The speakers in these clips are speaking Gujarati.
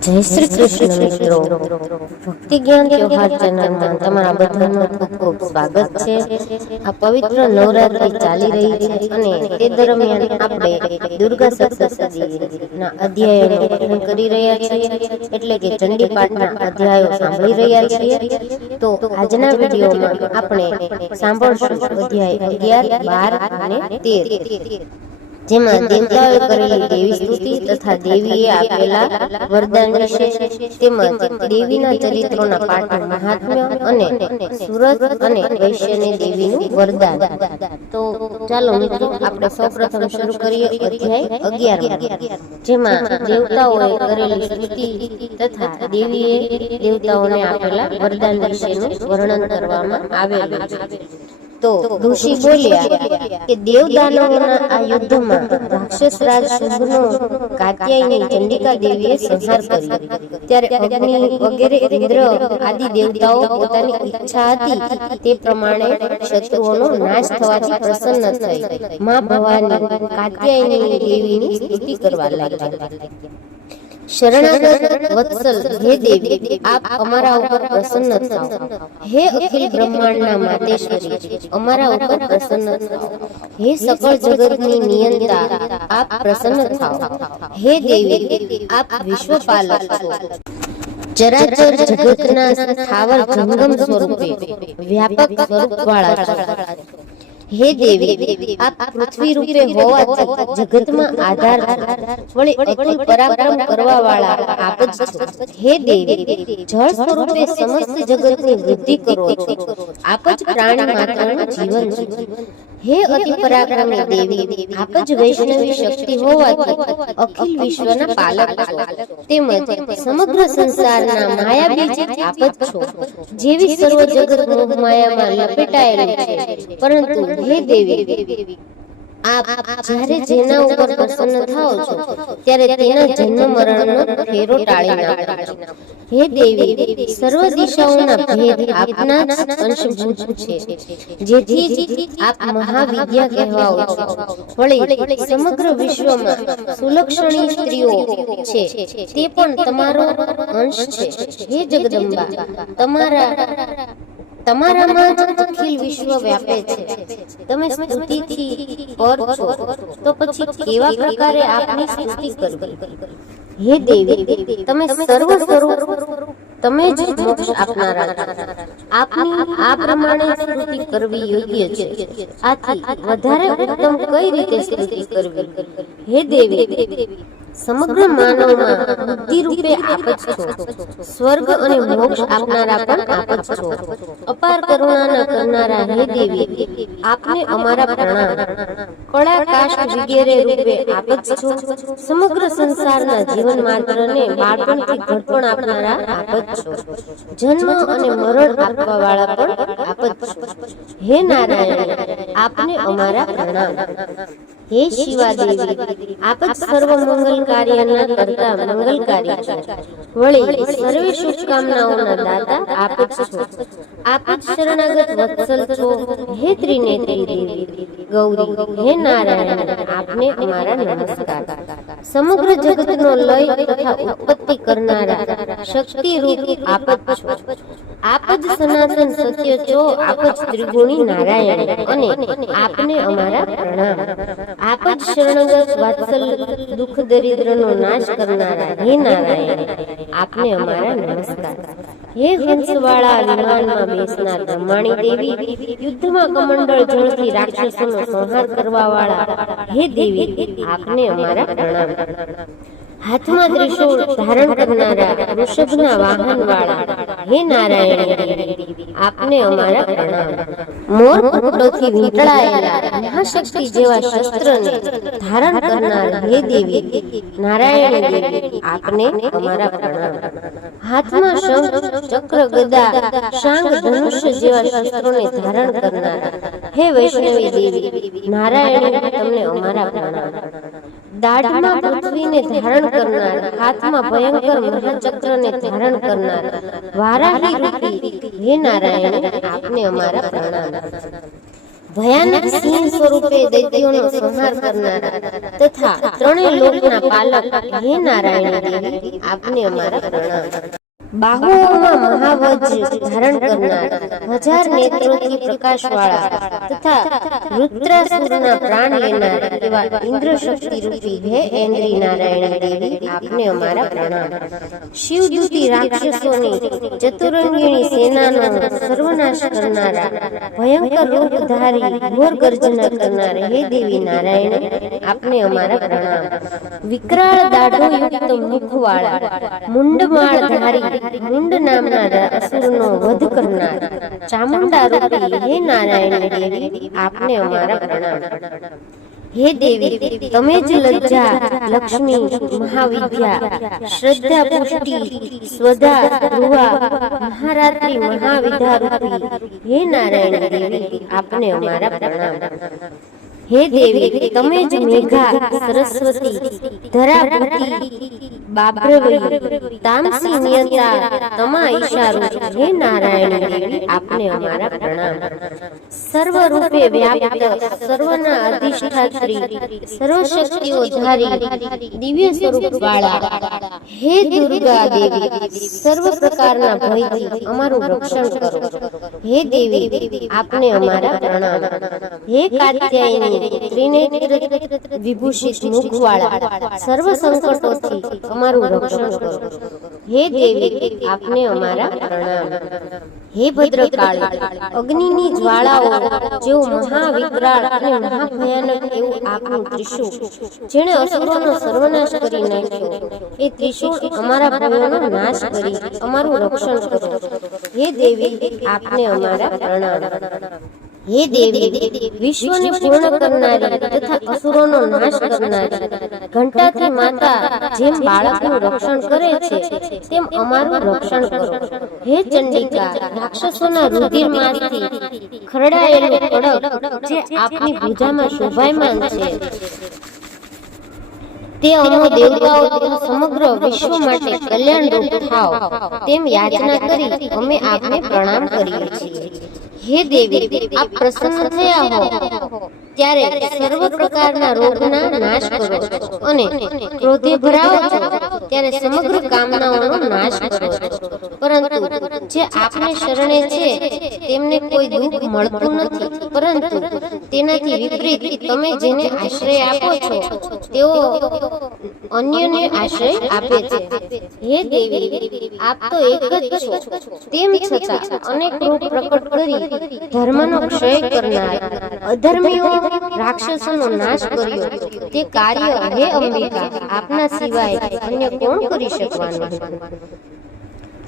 જય શ્રી કૃષ્ણ મિત્રો, ભક્તિ જ્ઞાન ત્યોહાર ચેનલમાં તમારા બધાનું ખૂબ ખૂબ સ્વાગત છે। આ પવિત્ર નવરાત્રી ચાલી રહી છે અને તે દરમિયાન આપણે દુર્ગા સપ્તશતીના અધ્યાયોનું પઠન કરી રહ્યા છીએ, એટલે કે ચંડી પાઠના અધ્યાયો સાંભળી રહ્યા છીએ। તો આજના વિડીયોમાં આપણે સાંભળશું અધ્યાય 11, 12 અને 13, જેમાં દેવતાઓએ કરેલી દેવી સ્તુતિ તથા દેવીએ આપેલા વરદાન વિશે તેમજ દેવીના ચરિત્રોના પાઠનું મહાત્મ્ય અને સુરત અને વૈશ્યની દેવીનું વરદાન। તો ચાલો મિત્રો, આપણે સૌપ્રથમ શરૂ કરીએ અધ્યાય 11, જેમાં દેવતાઓએ કરેલી સ્તુતિ તથા દેવીએ દેવતાઓને આપેલા વરદાન વિશેનું વર્ણન કરવામાં આવેલું છે। તો ઋષિ બોલ્યા કે દેવ દાનવોના આ યુદ્ધમાં રાક્ષસ રાજ શુંભનો કાત્યાયની ચંડિકા દેવીએ સંહાર કર્યો, ત્યારે અગ્નિ વગેરે ઇન્દ્ર આદિ દેવતાઓ પોતાની ઈચ્છા હતી તે પ્રમાણે શત્રુઓનો નાશ થવાથી પ્રસન્ન થઈ માં ભવાની કાત્યાયની દેવીની સ્તુતિ કરવા લાગ્યા। શરણાગત વત્સલ, હે દેવી, આપ અમારા ઉપર પ્રસન્ન થાઓ। હે અખિલ બ્રહ્માંડના માતેશ્વરી, અમારા ઉપર પ્રસન્ન થાઓ। હે સકળ જગતની નિયંતા, આપ પ્રસન્ન થાઓ। હે દેવી, આપ વિશ્વપાલક છો, ચરાચર જગતના સ્થાવર જંગમ સ્વરૂપે વ્યાપક સ્વરૂપ વાળા છો। હે દેવી, આપ પૃથ્વી રૂપે હોવાથી જગતમાં આધાર છો, વળી અતુલ પરાક્રમ કરવા વાળા આપ જ છો। હે દેવી, જળ સ્વરૂપે સમસ્ત જગતની વૃદ્ધિ કરો છો, આપ જ પ્રાણી માત્રનું જીવન છો। હે અતિ પરાક્રમી દેવી, આપ જ વૈષ્ણવી શક્તિ હોવાથી અખિલ વિશ્વના પાલક છો, તેમજ સમગ્ર સંસારના માયાબીજ આપ જ છો, જેવી સર્વ જગત મોહ માયામાં લપેટાયેલું છે। પરંતુ હે દેવી, આપ જ્યારે જેના ઉપર પ્રસન્ન થાઓ છો ત્યારે તેના જન્મ મરણનો ફેરો ટાળી નાખો છો। હે દેવી, સર્વ દિશાઓના ભેદ આપના જ અંશભૂત છે, જેથી જ આપ મહાવિદ્યા કહેવાઓ છો, વળી સમગ્ર વિશ્વમાં સુલક્ષણી સ્ત્રીઓ છે તે પણ તમારો અંશ છે। હે જગદંબા, તમારામાં જ અખિલ વિશ્વ વ્યાપે છે। તમે સ્તુતિથી પર છો, તો પછી કેવા પ્રકારે આપની સ્તુતિ કરવી? હે દેવી, તમે સર્વ સ્વરૂપ, તમે જ મોક્ષ આપનારા છો, આપની આ પ્રમાણે સ્તુતિ કરવી યોગ્ય છે। આથી વધારે ઉત્તમ કઈ રીતે સ્તુતિ કરવી? હે દેવી, સમગ્ર માનવમાં બુદ્ધિ રૂપે આપ જ છો, સ્વર્ગ અને મોક્ષ આપનારા પણ આપ જ છો। અપાર કરુણાના કરનારા હે દેવી, આપને અમારા પ્રણામ। કળા કાષ્ઠ વગેરે રૂપે આપ જ છો, સમગ્ર સંસારના જીવન માત્રને બાળપણથી ઘડપણ આપનારા આપ જ છો, જન્મ અને મરણ આપવા વાળા પણ આપ જ છો। હે નારાયણ, આપને અમારા પ્રણામ। હે શિવા દેવી, આપ જ સર્વ મંગલ કાર્યના કરતા મંગલકારી છો, વળી સર્વે શુભકામનાઓના દાતા આપ જ છો, આપ જ શરણાગત વત્સલ છો। હે ત્રિનેત્રી દેવી ગૌરી, હે નારાયણ, આપને અમારા નમસ્કાર। સમગ્ર જગતનો લય તથા ઉત્પત્તિ કરનારા શક્તિ રૂપ આપ જ છો, આપ જ સનાતન સત્ય છો, આપ જ ત્રિગુણી નારાયણ, અને આપને અમારા પ્રણામ। આપ જ શરણાગત વાત્સલ દુઃખ દરિદ્રનો નાશ કરનારા હે નારાયણ, આપને અમારા નમસ્કાર। હે હંસવાળા વિમાનમાં બેસનાર બ્રહ્માણી દેવી, યુદ્ધમાં કમંડળ જળથી રાક્ષસોનો સંહાર કરવા વાળા હે દેવી, આપને અમારા પ્રણામ। હાથમાં ત્રિશૂળ ધારણ કરનારા વૃષભના વાહન વાળા હે નારાયણ દેવી, આપને અમારા પ્રણામ। મોર પંખોથી વીંટળાયેલા મહાશક્તિ જેવા શસ્ત્રને ધારણ કરનાર હે દેવી નારાયણ દેવી, આપને અમારા પ્રણામ। હાથમાં શંખ ચક્ર ગદા શાંગ ધનુષ્ય જેવા શસ્ત્રોને ધારણ કરનારા હે વૈષ્ણવી દેવી નારાયણ, તમને અમારા પ્રણામ। દાઢમાં પૃથ્વીને ધારણ કરનાર, હાથમાં ભયંકર મહાચક્રને ધારણ કરનાર વારાહી રૂપી હે નારાયણ, આપને અમારા પ્રણામ। ભયાનક સિંહ સ્વરૂપે દૈત્યોનો સંહાર કરનારા તથા ત્રણેય લોકના પાલક હે નારાયણ દેવી, આપને અમારા પ્રણામ. બાહુઓમાં મહાવજ્ર ધારણ કરનાર, 1000 નેત્રોથી પ્રકાશવાળા તથા રુદ્રાસુરના પ્રાણ લેનાર એવા ઇન્દ્ર શક્તિ રૂપી હે એન્દ્રી નારાયણ દેવી, આપને અમારા પ્રણામ. શિવદૂતી રાક્ષસોની ચતુરંગીણી સેનાનો સર્વનાશ કરનારા, ભયંકર રૂપધારી ઘોર ગર્જના કરનાર હે દેવી નારાયણ, આપને અમારા પ્રણામ. વિકરાળ દાઢોયુક્ત મુખવાળા, મુંડમાળ ધારી મુંડ નામના અસુરનો વધ કરનાર, ચામુંડા રૂપી હે નારાયણ દેવી, આપને અમારા પ્રણામ. હે દેવી, તમે જ લજ્જા, લક્ષ્મી, મહાવિદ્યા, શ્રદ્ધા, પુષ્ટિ, સ્વધા, ધ્રુવા, મહારાત્રિ, મહાવિધા રૂપી હે નારાયણ દેવી, આપને અમારા પ્રણામ. હે દેવી, તમે જ મેઘા, સરસ્વતી, ધરાભૂતિ, બાભ્રવઈ, તામસી, નિયંતા, તમા ઈશારૂ હે નારાયણ દેવી, આપને અમારા પ્રણામ. સર્વ રૂપે વ્યાપ્ત, સર્વના અધિષ્ઠાત્રી, સર્વશક્તિઓ ધારી, દિવ્ય સ્વરૂપ વાળા હે દુર્ગા દેવી, સર્વ પ્રકારના ભયથી અમારું રક્ષણ કરો. હે દેવી, આપને અમારા પ્રણામ. હે કાત્યાયની, ત્રિનેત્ર વિભૂષિત મુખવાળા, સર્વ સંકટોથી અમારું રક્ષણ કરો. હે દેવી, આપને અમારા પ્રણામ. હે ભદ્રકાળી, અગ્નિની જ્વાળાઓ જેવું મહાવિકરાળ અને મહાભયાનક એવું આપનું ત્રિશૂળ, જેણે અસુરોનો સર્વનાશ કરી નાખ્યો, એ ત્રિશૂળ અમારા ભયોનો નાશ કરી અમારું રક્ષણ કરો. હે દેવી, આપને અમારા પ્રણામ. હે દેવી, વિશ્વને પૂર્ણ કરનારી તથા અસુરોનો નાશ કરનારી, ઘંટાથી માતા જેમ બાળકનું રક્ષણ કરે છે તેમ અમારું રક્ષણ કરો. હે ચંડિકા, રાક્ષસોના રુધિરમાંથી ખરડાયેલું ખડગ જે આપની ભુજામાં શોભાયમાન છે, તે અમો દેવતાઓ તથા સમગ્ર વિશ્વ માટે કલ્યાણરૂપ થાવ તેમ યાચના કરી અમે આપને પ્રણામ કરીએ છીએ. હે દેવી, આપ પ્રસન્ન થયા હો ત્યારે સર્વ પ્રકારના રોગના નાશ કરો છો અને ક્રોધે ભરાવો છો ત્યારે સમગ્ર કામનાઓનો નાશ કરો છો. પરંતુ જે આપને શરણે છે તેમને કોઈ દુઃખ મળતું નથી, પરંતુ તેનાથી વિપરીત તમે જેને આશ્રય આપો છો તેઓ અન્યને આશ્રય આપે છે. હે દેવી, આપ તો એક જ છો, તેમ છતાં અનેક રૂપ પ્રકટ કરી ધર્મનો ક્ષય કરનાર, અધર્મીઓ રાક્ષસોનો નાશ કર્યો તે કાર્ય હે અંબિકા, આપના સિવાય અન્ય કોણ કરી શકવાનું?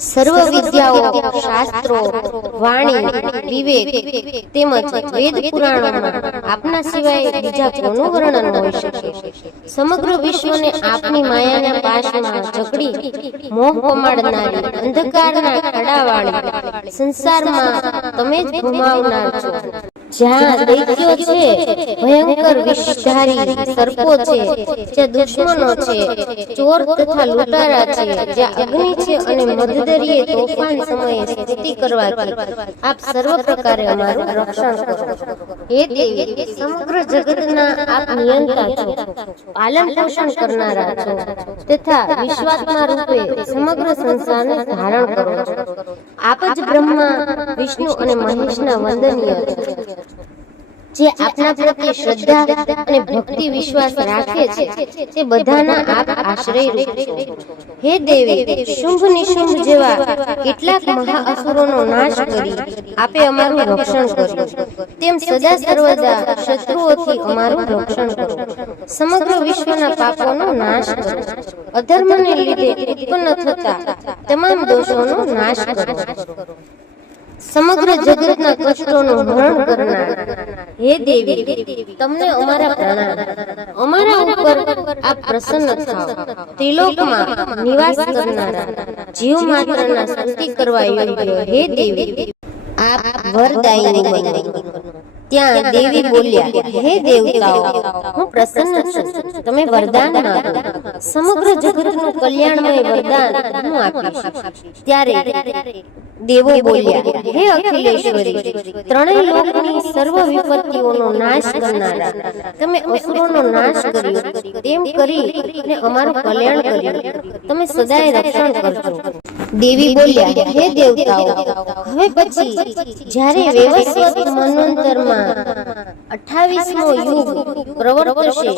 સર્વ વિદ્યાઓ, શાસ્ત્રો, વાણી, વિવેક તેમજ વેદ પુરાણોમાં આપના સિવાય બીજા કોનું વર્ણન હોઈ શકે? સમગ્ર વિશ્વને આપની માયાના પાશમાં જકડી મોહ પમાડનારી, અંધકારના ખાડાવાળી સંસારમાં તમે જ ઘુમાવનાર છો. જ્યાં દૈત્યો છે, ભયંકર વિષધારી સર્પો છે, જ્યાં દુશ્મનો છે, ચોર તથા લૂંટારા છે, જ્યાં અગ્નિ છે અને મધદરિયે તોફાન સમયે સ્તુતિ કરવાથી આપ સર્વ પ્રકારે અમારું રક્ષણ કરો. હે દેવી, સમગ્ર જગતના આપ નિયંતા છો, પાલન પોષણ કરનારા છો તથા વિશ્વાત્મા રૂપે સમગ્ર સંસારને ધારણ કરો છો. આપ જ બ્રહ્મા, વિષ્ણુ અને મહેશના વંદનીય છો. જે આપના પ્રત્યે શ્રદ્ધા અને ભક્તિ વિશ્વાસ રાખે છે તે બધાના આપ આશ્રય રૂપ છો. હે દેવી, શુંભ નિશુંભ જેવા કેટલાક મહાઅસુરોનો નાશ કરી આપે અમારું રક્ષણ કર્યું, તેમ સદા સર્વદા શત્રુઓથી અમારું રક્ષણ કરો. સમગ્ર વિશ્વના પાપોનો નાશ કરો. અધર્મને લીધે ઉત્પન્ન થતા તમામ દોષોનો નાશ કરો. સમગ્ર જગતના કષ્ટોનું હરણ કરનાર હે દેવી, તમને અમારા પ્રણામ. અમારા ઉપર આપ પ્રસન્ન થાઓ. ત્રિલોકમાં નિવાસ કરનારા, જીવ માત્રના સ્તુતિ કરવા યોગ્ય હે દેવી, આપ વરદાયિની બનો. ત્યાં દેવી બોલ્યા, હે દેવતાઓ, હું પ્રસન્ન છું, તમે વરદાન માંગો, સમગ્ર જગતનું કલ્યાણમય વરદાન હું આપીશ. ત્યારે દેવો બોલ્યા, હે અખિલેશ્વરી, ત્રણેય લોકની સર્વ વિપત્તિઓનો નાશ કરનારા, તમે અસુરોનો નાશ કર્યો, તેમ કરીને અમારું કલ્યાણ કર્યું, તમે સદાય રક્ષણ કરજો. દેવી બોલ્યા, હે દેવતાઓ, હવે પછી જ્યારે વૈવસ્વત મન્વંતરમાં 28મો યુગ પ્રવર્તશે,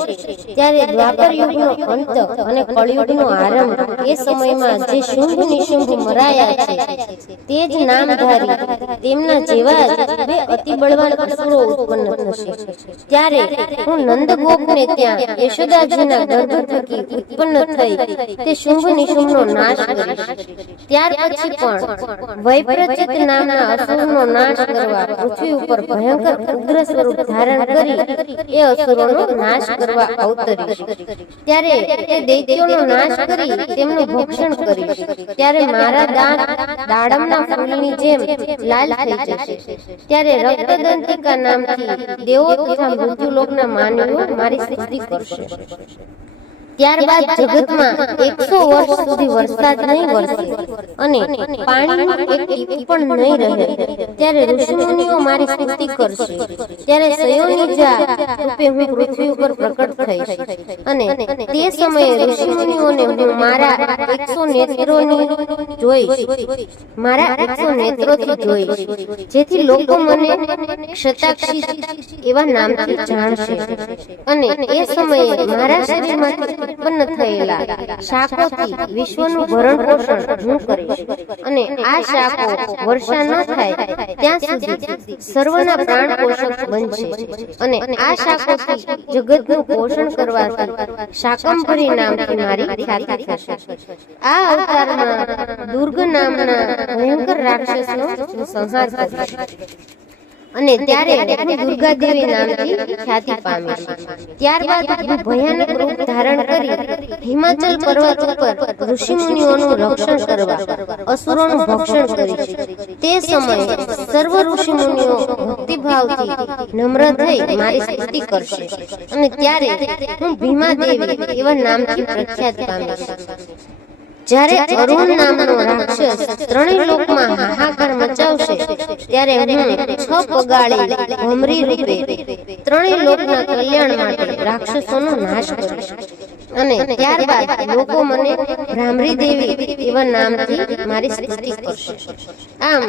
ત્યારે દ્વાપર યુગનો અંત અને કળયુગનો આરંભ, એ સમયમાં જે શુંભ નિશુંભ મરાયા છે તે જ નામધારી તેમના જેવા જ બે અતિ બળવાન અસુરો ઉત્પન્ન થશે. ત્યારે હું નંદગોપને ત્યાં યશોદાજીના ગર્ભ થકી ઉત્પન્ન થઈ તે શુંભ નિશુંભનો નાશ કરીશ. ત્યાર પછી પણ વૈપ્રચિત નામના અસુરનો નાશ કરવા પૃથ્વી ઉપર ભયંકર ઉગ્ર સ્વરૂપ ધારણ કરી એ અસુરોનો નાશ કરવા અવતરીશ. ત્યારે તે દૈત્યોનો નાશ કરી તેમનું ભક્ષણ કરીશ. ત્યારે મારા દાંત દાડમના ફૂલની જેમ લાલ થઈ જશે. ત્યારે રક્તદંતિકા નામથી દેવો તથા મૃત્યુલોકના માનવીઓ મારી સ્તુતિ કરશે. ત્યારબાદ જગતમાં 100 વર્ષ સુધી વરસાદ નહીં વરસે અને પાણીનું એક ટીપું પણ નહીં રહે. ત્યારે ઋષિમુનિઓ મારી સ્તુતિ કરશે. ત્યારે સયોનિજા રૂપે હું પૃથ્વી ઉપર પ્રકટ થઈશ અને તે સમયે ઋષિમુનિઓને હું મારા 100 નેત્રોની જોઈશ, મારા 100 નેત્રોથી જોઈશ, જેથી લોકો મને ક્ષતાક્ષી એવા નામથી જાણશે. અને એ સમયે મારા શરીરમાંથી ઉત્પન્ન થયેલા શાકોથી વિશ્વનું ભરણ પોષણ હું કરીશ. અને આ શાકો વર્ષા ન થાય ત્યાં સુધી સર્વના પ્રાણ પોષક બનશે. અને આ શાકોથી જગતનું પોષણ કરવાથી શાકંભરી નામથી મારી ખ્યાતિ થશે. આ અવતારમાં દુર્ગ નામના ભયંકર રાક્ષસનો સંહાર કરીશ. અને ત્યારે હું દુર્ગા દેવી નામથી ખ્યાતિ પામીશ. ત્યારબાદ હું ભયાનક રૂપ ધારણ કરી હિમાચલ પર્વત ઉપર ઋષિમુનિઓનું રક્ષણ કરવા અસુરોનું ભક્ષણ કરીશ. તે સમયે સર્વ ઋષિમુનિઓ ભક્તિભાવથી નમ્ર થઈ મારી સ્તુતિ કરશે. અને ત્યારે હું ભીમા દેવી એવા નામથી પ્રખ્યાત પામીશ. જ્યારે અરુણ નામનો રાક્ષસ ત્રણેય લોકમાં હાહાકાર મચાવશે, ત્યારે હું 6 પગાળી ભમરી રૂપે ત્રણેય લોકના કલ્યાણ માટે રાક્ષસોનો નાશ કરીશ. અને ત્યારબાદ લોકો મને ભ્રામરી દેવી એવા નામથી મારી સ્તુતિ કરશે. આમ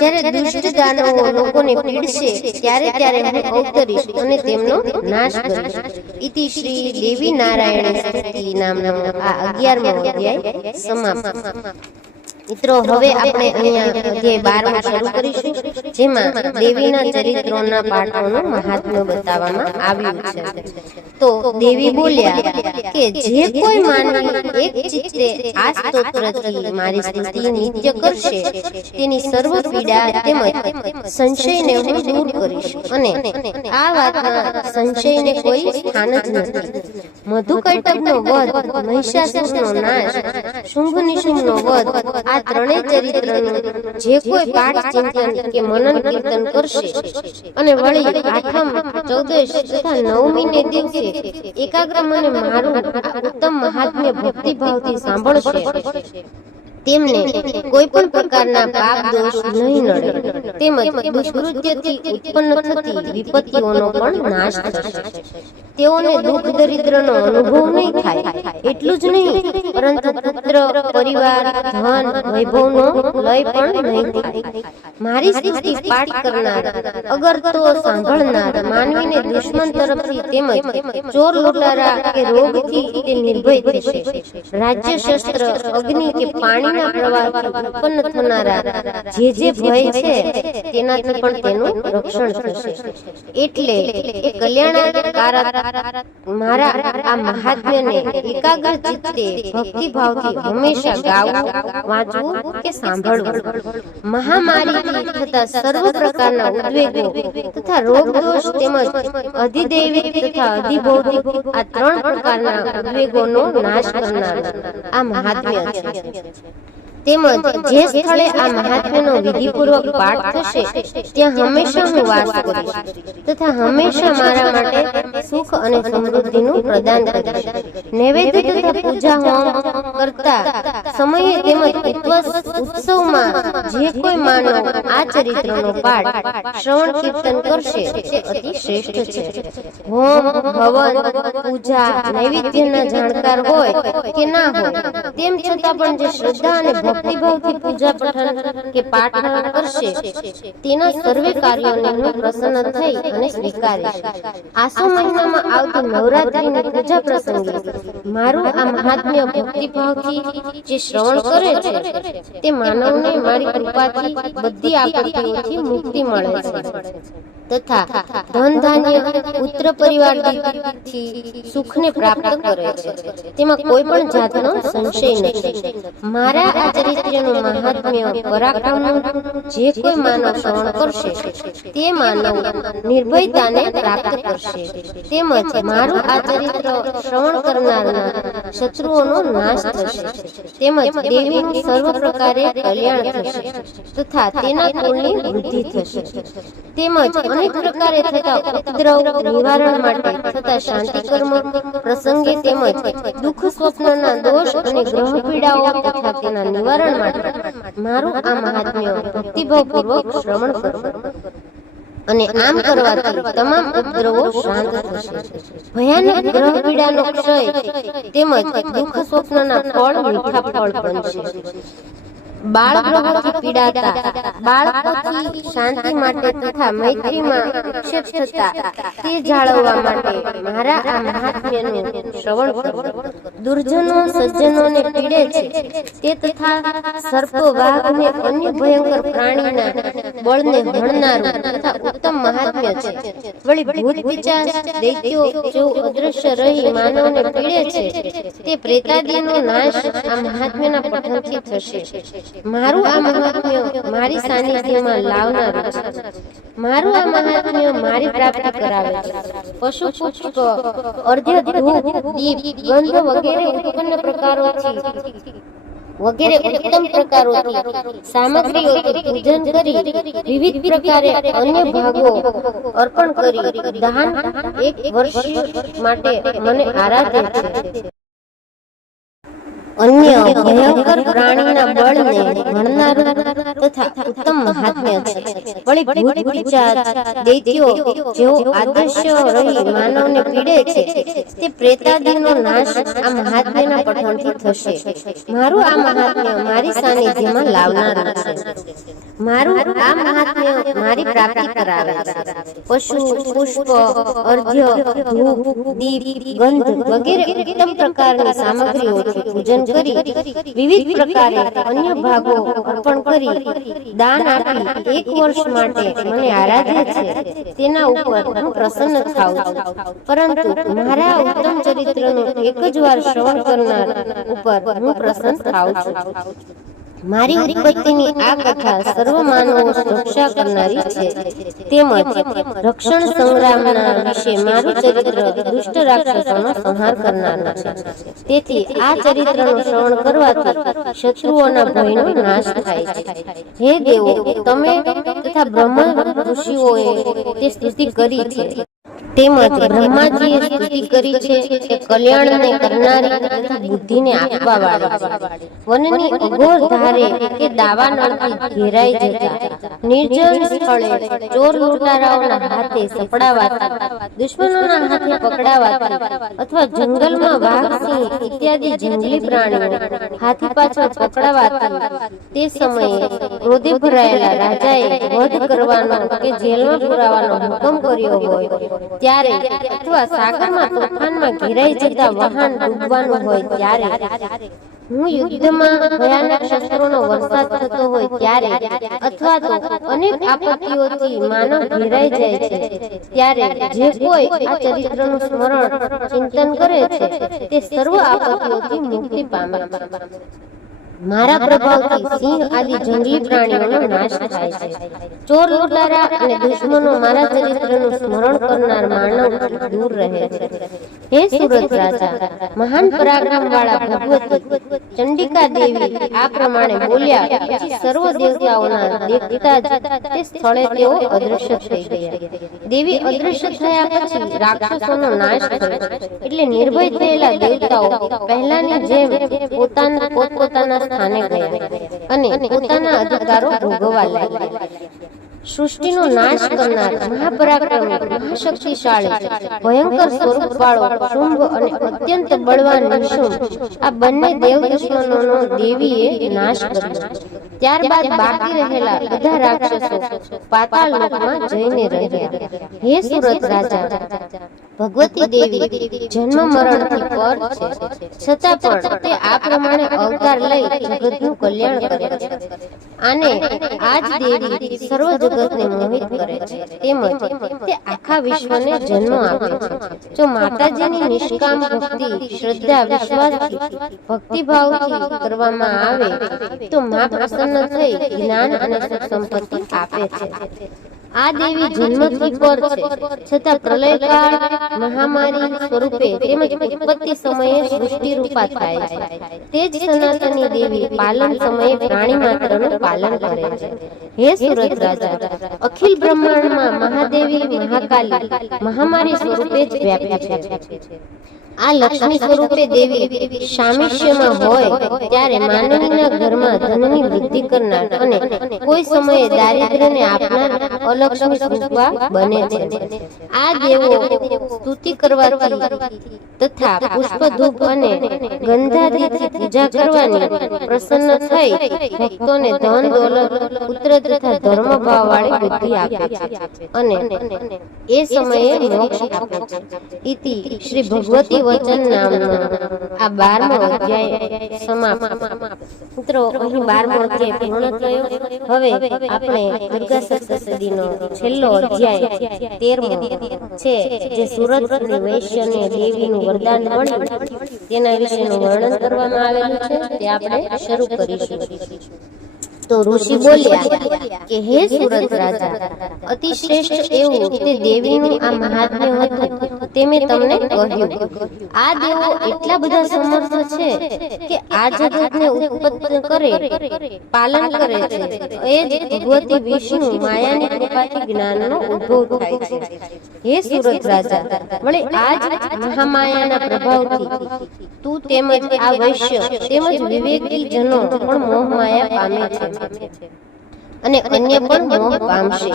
જ્યારે દુષ્ટ દાનવો લોકોને પીડશે, ત્યારે હું અવતરીશ અને તેમનો નાશ કરીશ. ઇતિ શ્રી દેવી નારાયણ સ્તુતિ નામનો આ 11મો અધ્યાય સમાપ્ત. મિત્રો, હવે આપણે અહીંયા અધ્યાય 12 શરૂ કરીશું, જેમાં દેવીના ચરિત્રોના પાઠોનું મહાત્મ્ય બતાવવામાં આવ્યું છે. તો દેવી બોલ્યા કે જે કોઈ માનવી એક ચિત્તે આ સ્તોત્રથી મારી સ્તુતિ નિત્ય કરશે, તેની સર્વ પીડા તેમજ સંશયને હું દૂર કરીશ. અને આ વાતમાં સંશયને કોઈ સ્થાન જ નથી. મધુકૈટભનો વધ, મહિષાસુરનો નાશ, શુંભ નિશુંભનો વધ, આ ત્રણેય ચરિત્રનું જે કોઈ પાઠ ચિંતન કે મનન કીર્તન કરશે અને વળી 8મ, 14 તથા 9મીને દિવસે એકાગ્ર મને મારું ઉત્તમ મહાત્મ્ય ભક્તિભાવથી સાંભળશે, તેમને કોઈ પણ પ્રકારના પાપ દોષ નહીં નડે. તેમજ દુષ્કૃત્યથી ઉત્પન્ન થતી વિપત્તિઓનો પણ નાશ થશે. તેઓને દુઃખ દરિદ્રનો અનુભવ નહીં થાય. એટલું જ નહીં, પરંતુ પુત્ર, પરિવાર, ધન, વૈભવનો લય પણ નહીં થાય. મારી સ્તુતિ પાઠ કરનાર, અગર તો સાંભળનાર માનવીને દુશ્મન તરફથી તેમજ ચોર લૂંટારા કે રોગથી તે નિર્ભય થશે. રાજ્ય, શસ્ત્ર, અગ્નિ કે પાણીના પ્રવાહથી ઉત્પન્ન થનારા જે ભય છે તેનાથી પણ તેનું રક્ષણ થશે. એટલે એ કલ્યાણકારક મારા આ મહાત્મ્યને એકાગ્ર ચિત્તે ભક્તિભાવથી હંમેશા ગાવું, વાંચવું કે સાંભળવું. મહામારીથી થતા સર્વ પ્રકારના ઉદ્વેગો તથા રોગ દોષ તેમજ અધિદૈવિક તથા અધિભૌતિક આ 3 પ્રકારના ઉદ્વેગોનો નાશ કરનાર આ મહાત્મ્ય છે. તેમજ જે સ્થળે આ મહાત્મ્યનો વિધિપૂર્વક પાઠ થશે ત્યાં હંમેશા હું વાસ કરીશ તથા હંમેશા મારા માટે સુખ અને સમૃદ્ધિનું પ્રદાન કરીશ. નૈવેદ્ય તથા પૂજા હોમ કરતા સમયે તેમજ ઉત્સવમાં જે કોઈ માનવ આ ચરિત્રનો પાઠ શ્રવણ કીર્તન કરશે તે અતિ શ્રેષ્ઠ છે. હોમ હવન પૂજા નૈવેદ્યના જાણકાર હોય કે ના હોય તેમ છતાં પણ જે શ્રદ્ધા અને ભક્તિભાવથી પૂજા પઠન કે પાઠ કરશે તેના સર્વે કાર્યોને હું પ્રસન્ન થઈ અને સ્વીકારીશ. આસો મહિનામાં આવતી નવરાત્રીની પૂજા પ્રસંગે મારું આ મહાત્મ્ય ભક્તિભાવથી જે શ્રવણ કરે છે તે માનવને મારી કૃપાથી બધી આપત્તિઓથી મુક્તિ મળે છે તથા ધન ધાન્ય પુત્ર પરિવારથી સુખને પ્રાપ્ત કરે છે. તેમાં કોઈ પણ જાતનો સંશય નથી. મારા આ ચરિત્રનું મહાત્મ્ય પરાક્રમનું જે કોઈ માનવ શ્રવણ કરશે તે માનવ નિર્ભયતાને પ્રાપ્ત કરશે. તેમજ મારું આ ચરિત્ર શ્રવણ કરનારના શત્રુઓનો નાશ થશે. તેમજ દેવીનું સર્વ પ્રકારે કલ્યાણ થશે તથા તેના કુળની વૃદ્ધિ થશે. તેમજ અનેક પ્રકારે થતા ઉપદ્રવ નિવારણ માટે થતા શાંતિ કર્મ પ્રસંગે તેમજ દુઃખ સ્વપ્નના દોષ અને ગ્રહ પીડાઓ તથા તેના નિવારણ માટે મારું આ મહાત્મ્ય ભક્તિભાવપૂર્વક શ્રવણ કરવું અને આમ કરવાથી તમામ ઉપદ્રવો શાંત થશે. ભયાનક ગ્રહ પીડાનો ક્ષય તેમજ દુઃખ સ્વપ્નના ફળ મીઠા ફળ બનશે. બાળ ગ્રહોથી પીડાતા બાળકોથી શાંતિ માટે તથા મૈત્રીમાં વિક્ષેપ થતા તે જાળવવા માટે મારા આ મહાત્મ્યનું શ્રવણ કરવું. દુર્જનો સજ્જનોને પીડે છે તે તથા સર્પ વાઘ અને અન્ય ભયંકર પ્રાણીના બળને હણનારું તથા ઉત્તમ મહાત્મ્ય છે. વળી ભૂત પિશાચ દૈત્યો જો અદ્રશ્ય રહી માનવને પીડે છે તે પ્રેતાદિનો નાશ આ મહાત્મ્યના પઠનથી થશે. મારું આ મહાત્મ્ય મારી સાનિધ્યમાં લાવનારું છે. મારું આ મહાત્મ્ય મારી પ્રાપ્તિ કરાવે છે. પશુ પુષ્પ અર્ધ્ય ધૂપ દીપ ગંધ વગેરે ઉત્તમ પ્રકારોથી સામગ્રીઓથી પૂજન કરી વિવિધ પ્રકારે અન્ય ભાગો અર્પણ કરી દાન 1 વર્ષ માટે મને આરાધ્ય છે. અન્ય ભયંકર પ્રાણીના બળને હણનારું તથા ઉત્તમ મહાત્મ્ય છે. વળી ભૂત પિશાચ દૈત્યો જેઓ આદર્શ્ય રહી માનવને પીડે છે તે પ્રેતાદિનો નાશ આ મહાત્મ્યના પઠનથી થશે. મારું આ મહાત્મ્ય મારી સાનિધ્યમાં લાવનારું છે. મારું આ મહાત્મ્ય મારી પ્રાપ્તિ કરાવે છે. પશુ પુષ્પ અર્ધ્ય ધૂપ દીપ ગંધ વગેરે ઉત્તમ પ્રકારની સામગ્રીઓથી પૂજન કરી વિવિધ પ્રકારે અન્ય ભાગો અર્પણ કરી દાન આપી 1 વર્ષ માટે મને આરાધ્ય છે તેના ઉપર હું પ્રસન્ન થાઉં છું. પરંતુ મારા ઉત્તમ ચરિત્રનું એક જ વાર શ્રવણ કરનાર ઉપર હું પ્રસન્ન થાઉં છું. મારી ઉત્પત્તિની આ કથા સર્વ માનવો રક્ષા કરનારી છે. તેમજ રક્ષણ સંગ્રામના વિશે મારું ચરિત્ર દુષ્ટ રાક્ષસોનો સંહાર કરનારનું છે. તેથી આ ચરિત્રનું શ્રવણ કરવાથી શત્રુઓના ભયનો નાશ થાય છે. હે દેવો, તમે તથા બ્રહ્મ ઋષિઓએ તે સ્તુતિ કરી છે. તેમજ બ્રહ્માજીએ સ્તુતિ કરી છે કે કલ્યાણને કરનારી તથા બુદ્ધિને આપવા વાળી છે. વનની અઘોર ધારે કે દાવાનળથી ઘેરાઈ જતા નિર્જન સ્થળે ચોર લૂંટારાઓના હાથે સપડાવાથી દુશ્મનોના હાથે પકડાવાથી અથવા જંગલમાં વાઘ સિંહ ઇત્યાદિ જંગલી પ્રાણીઓ હાથી પાછળ પકડાવાથી તે સમયે ક્રોધે ભરાયેલા રાજાએ વધ કરવાનો કે જેલમાં પુરાવાનો હુકમ કર્યો હોય ત્યારે અથવા સાગરમાં તોફાનમાં ઘેરાઈ જતા વાહન ડૂબવાનું હોય ત્યારે હું યુદ્ધમાં ભયાનક શસ્ત્રોનો વરસાદ થતો હોય ત્યારે અથવા તો અનેક આપત્તિઓથી માનવ ઘેરાઈ જાય છે ત્યારે જે કોઈ આ ચરિત્રનું સ્મરણ ચિંતન કરે છે તે સર્વ આપત્તિઓથી મુક્તિ પામે છે. મારા પ્રભાવથી સિંહ આદિ જંગલી પ્રાણીઓનો નાશ થાય છે. ચોર લૂંટારા અને દુશ્મનો મારા ચરિત્રનું સ્મરણ કરનાર માનવથી દૂર રહે છે. હે સુરત રાજા, મહાન પરાક્રમ વાળા ભગવતી ચંડિકા દેવી આ પ્રમાણે બોલ્યા પછી સર્વ દેવતાઓના દેખતા જ તે સ્થળે તેઓ અદૃશ્ય થઈ ગયા. દેવી અદૃશ્ય થયા પછી રાક્ષસોનો નાશ થયો. એટલે નિર્ભય થયેલા દેવતાઓ પહેલાની જેમ પોતપોતાના સ્થાને ગયા અને પોતાના અધિકારો ભોગવવા લાગ્યા. સૃષ્ટિનો નાશ કરનાર મહાપરાક્રમી મહાશક્તિશાળી ભયંકર સ્વરૂપ વાળો શુંભ અને અત્યંત બળવાન નિશુંભ આ બંને દેવ દુશ્મનોનો દેવીએ નાશ કર્યો. ત્યારબાદ બાકી રહેલા બધા રાક્ષસો પાતાળ લોકમાં જઈને રહ્યા. હે સુરત રાજા, ભગવતી દેવી જન્મ મરણથી પર છે, છતાં પણ તે આ પ્રમાણે અવતાર લઈ જગતનું કલ્યાણ કરે છે. આને આજ દેવી સર્વ જગતને મોહિત કરે છે, તેમજ તે આખા વિશ્વને જન્મ આપે છે. જો માતાજીની નિષ્કામ ભક્તિ, શ્રદ્ધા, વિશ્વાસથી, ભક્તિભાવથી કરવામાં આવે તો મા પ્રસન્ન થઈ જ્ઞાન અને સુખ સંપત્તિ આપે છે. આ દેવી જન્મથી પર છે, છતાં પ્રલયકાળ મહામારી સ્વરૂપે તેમજ ઉત્પત્તિ સમયે સૃષ્ટિ રૂપા થાય છે. તે જ સનાતની દેવી પાલન સમયે પ્રાણી માત્રનું પાલન કરે છે. હે સુરત રાજા, અખિલ બ્રહ્માંડમાં મહાદેવી મહાકાલી મહામારી સ્વરૂપે જ વ્યાપી છે. આ લક્ષ્મી સ્વરૂપે દેવી સામિષ્યમાં હોય ત્યારે માનવીના ઘરમાં ધનની વૃદ્ધિ કરનાર અને કોઈ સમયે દારિદ્ર્યને આપનાર અલક્ષ્મી સ્વરૂપા બને છે. આ દેવો સ્તુતિ કરવાથી તથા પુષ્પ ધૂપ અને ગંધાદિથી પૂજા કરવાની પ્રસન્ન થઈ ભક્તોને ધન દોલત પુત્ર તથા ધર્મ ભાવ વાળી બુદ્ધિ આપે છે અને એ સમયે મોક્ષ આપે છે. ઇતિ શ્રી ભગવતી વચન નામનો આ 12મો અધ્યાય સમાપ્ત. મિત્રો, અહીં 12મો અધ્યાય પૂર્ણ થયો. હવે આપણે દુર્ગા સપ્તશતીનો છેલ્લો અધ્યાય 13મો છે, જે સુરતની વૈશ્યને દેવીનું વરદાન મળ્યું તેના વિશેનું વર્ણન કરવામાં આવેલું છે. તે આપણે શરૂ કરીશું. તો ઋષિ બોલ્યા કે હે સુરત રાજા, અતિ શ્રેષ્ઠ એવું તે દેવીનું આ મહાત્મ્ય હતું તે મેં તમને કહ્યું. આ દેવો એટલા બધા સમર્થ છે કે આ જગતને ઉત્પન્ન કરે, પાલન કરે છે. એ જ ભગવતી વિષ્ણુ માયાની કૃપાથી જ્ઞાનનો ઉદ્ભવ થાય છે. હે સુરત રાજા, વળી આ જ મહામાયાના પ્રભાવથી તું તેમજ આ વૈશ્ય તેમજ વિવેકી જનો પણ મોહમાયા પામે છે અને અન્ય પણ મોહ પામશે.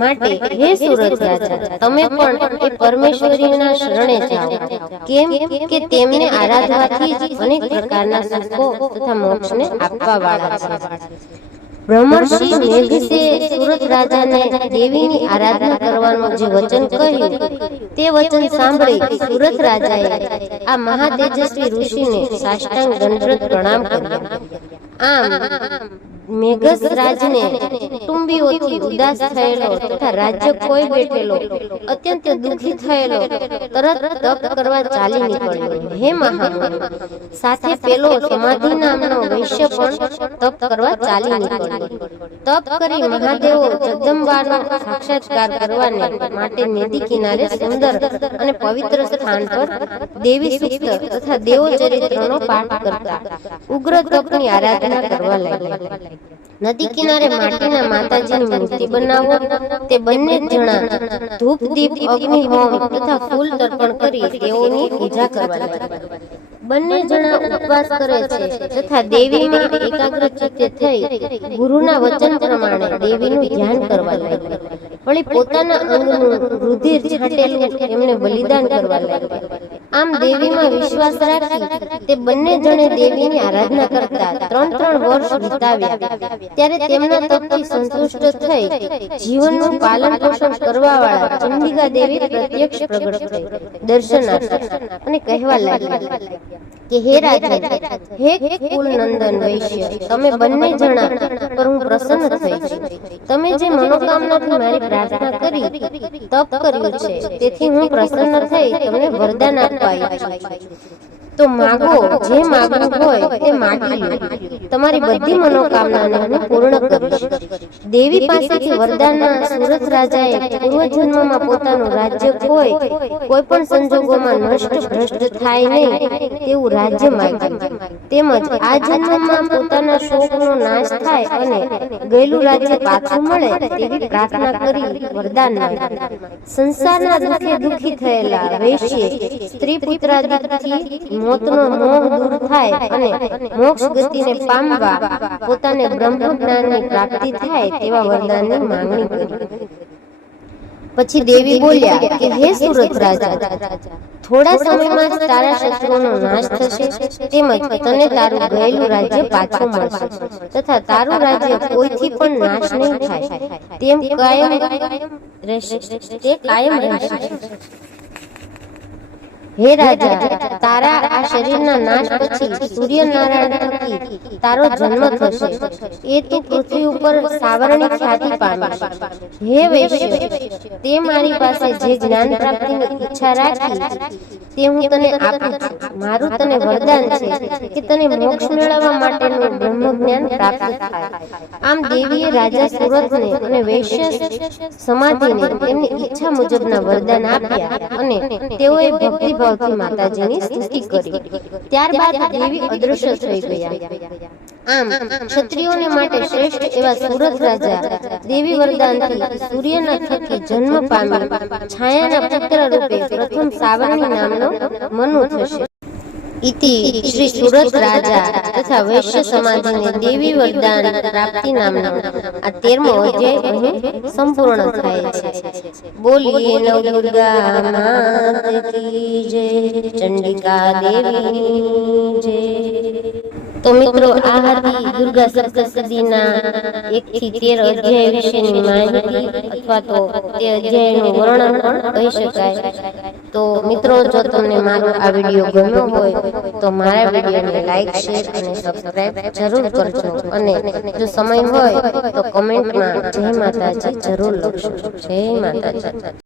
માટે હે સુરત રાજા, તમે પણ એ પરમેશ્વરીના શરણે જાઓ. કેમ કે તેમને આરાધવાથી જ અનેક પ્રકારના સુખો તથા મોક્ષને આપવા વાળા છે. બ્રહ્મર્ષિ મેઘસે સુરત રાજાને દેવીની આરાધના કરવાનું જે વચન કહ્યું તે વચન સાંભળી સુરત રાજાએ આ મહાતેજસ્વી ઋષિને સાષ્ટાંગ દંડવત પ્રણામ કર્યા. આમ મેઘસ રાજને કુટુંબીઓથી ઉદાસ થયેલો તથા રાજ્ય કોઈ બેઠેલો અત્યંત દુઃખી થયેલો તરત તપ કરવા ચાલી નીકળ્યો. હે મહામુનિ, સાથે પેલો સમાધિ નામનો વૈશ્ય પણ તપ કરવા ચાલી નીકળ્યો. તપ કરી મહાદેવો જગદંબાનો સાક્ષાત્કાર કરવાને માટે નદી કિનારે સુંદર અને પવિત્ર સ્થાન પર દેવી સૂક્ત તથા દેવો ચરિત્રનો પાઠ કરતા ઉગ્ર તપની આરાધના કરવા લાગ્યા. નદી કિનારે માટીના માતાજીની મૂર્તિ બનાવો. તે બંને જણા ધૂપ દીપ અગ્નિ હોમ તથા ફૂલ તર્પણ કરી તેઓની પૂજા કરવા લાગ્યા. બંને જણા ઉપવાસ કરે છે તથા દેવીમાં એકાગ્ર ચિત્તે થઈ ગુરુના વચન પ્રમાણે દેવીનું ધ્યાન કરવા લાગ્યા. વળી પોતાના અંગનું રુધિર છાંટેલું એમને બલિદાન કરવા લાગ્યા. આમ દેવીમાં વિશ્વાસ રાખી તે બંને જણે દેવીની આરાધના કરતા 3 વર્ષ વિતાવ્યા. ત્યારે તેમના તપથી સંતુષ્ટ થઈ જીવનનું પાલન પોષણ કરવા વાળા ચંડિકા દેવી પ્રત્યક્ષ પ્રગટ થઈ દર્શન આપ્યા અને કહેવા લાગ્યા કે હે રાજન, હે કુલ નંદન વૈશ્ય, તમે બંને જણા પર હું પ્રસન્ન થઈ છું. તમે જે મનોકામનાથી મારી પ્રાર્થના કરી તપ કર્યું છે તેથી હું પ્રસન્ન થઈ તમને વરદાન આપવા ઈચ્છું છું. તો માગો, જે માગવું હોય તે માગી લો, તમારી બધી મનોકામનાને હું પૂર્ણ કરીશ. દેવી પાસેથી વરદાનના સુરત રાજાએ પૂર્વજન્મમાં પોતાનું રાજ્ય કોઈ પણ સંજોગોમાં નષ્ટ ભ્રષ્ટ થાય નહીં તેવું રાજ્ય માગ્યું, તેમજ આ જન્મમાં પોતાના શોકનો નાશ થાય અને ગયેલું રાજ્ય પાછું મળે તેવી પ્રાર્થના કરી વરદાન માંગ્યું. સંસારના દુઃખે દુઃખી થયેલા વૈશ્ય સ્ત્રી પુત્રાદિથી મોતનો મોહ દૂર થાય અને મોક્ષ ગતિને પામવા પોતાને બ્રહ્મ જ્ઞાનની પ્રાપ્તિ થાય તેવા વરદાનની માંગણી કરી. પછી દેવી બોલ્યા કે હે સુરત રાજા, થોડા સમયમાં જ તારા શત્રુઓનો નાશ થશે, તેમજ તને તારું ગયેલું રાજ્ય પાછું મળશે તથા તારું રાજ્ય કોઈથી પણ નાશ નહીં થાય, તેમ કાયમ રહેશે, તે કાયમ રહેશે. હે રાજા, તારા આ શરીરના નાશ પછી સૂર્યનારાયણ થકી તારો જન્મ થશે, એ તું પૃથ્વી ઉપર સાવરણી ખ્યાતિ પામીશ. હે વૈશ્ય, તે મારી પાસે જે જ્ઞાન પ્રાપ્તિની ઈચ્છા રાખી તે હું તને આપું છું. મારું તને વરદાન છે કે તને મોક્ષ મેળવવા માટેનું બ્રહ્મ જ્ઞાન પ્રાપ્ત થાય. આમ દેવીએ રાજા સુરતને અને વૈશ્ય સમાધિને તેમની ઈચ્છા મુજબના વરદાન આપ્યા અને તેઓએ ભક્તિભાવથી માતાજીની સ્તુતિ કરી. ત્યારબાદ દેવી અદૃશ્ય થઈ ગયા. આમ ક્ષત્રિયોને માટે શ્રેષ્ઠ એવા સુરત રાજા દેવી વરદાનથી સૂર્યના થકી જન્મ પામી છાયાના પુત્ર રૂપે પ્રથમ સાવરણી નામનો મનુ થશે. ઇતિ શ્રી સુરત રાજા તથા વૈશ્ય સમાધિને દેવી વરદાન પ્રાપ્તિ નામનો આ 13મો અધ્યાય અહીં સંપૂર્ણ થાય છે. બોલીએ નવદુર્ગા માત કી જય, ચંડિકા દેવીની જય. તો મિત્રો, આ હતી દુર્ગા સપ્તશતીના 1 થી 13 અધ્યાય વિશેની માહિતી અથવા તો તે અધ્યાયનું વર્ણન પણ કહી શકાય. તો મિત્રો, જો તમને મારો આ વિડીયો ગમ્યો હોય તો મારા વિડીયોને લાઈક, શેર અને સબસ્ક્રાઇબ જરૂર કરજો અને જો સમય હોય તો કમેન્ટમાં જય માતાજી જરૂર લખજો. જય માતાજી.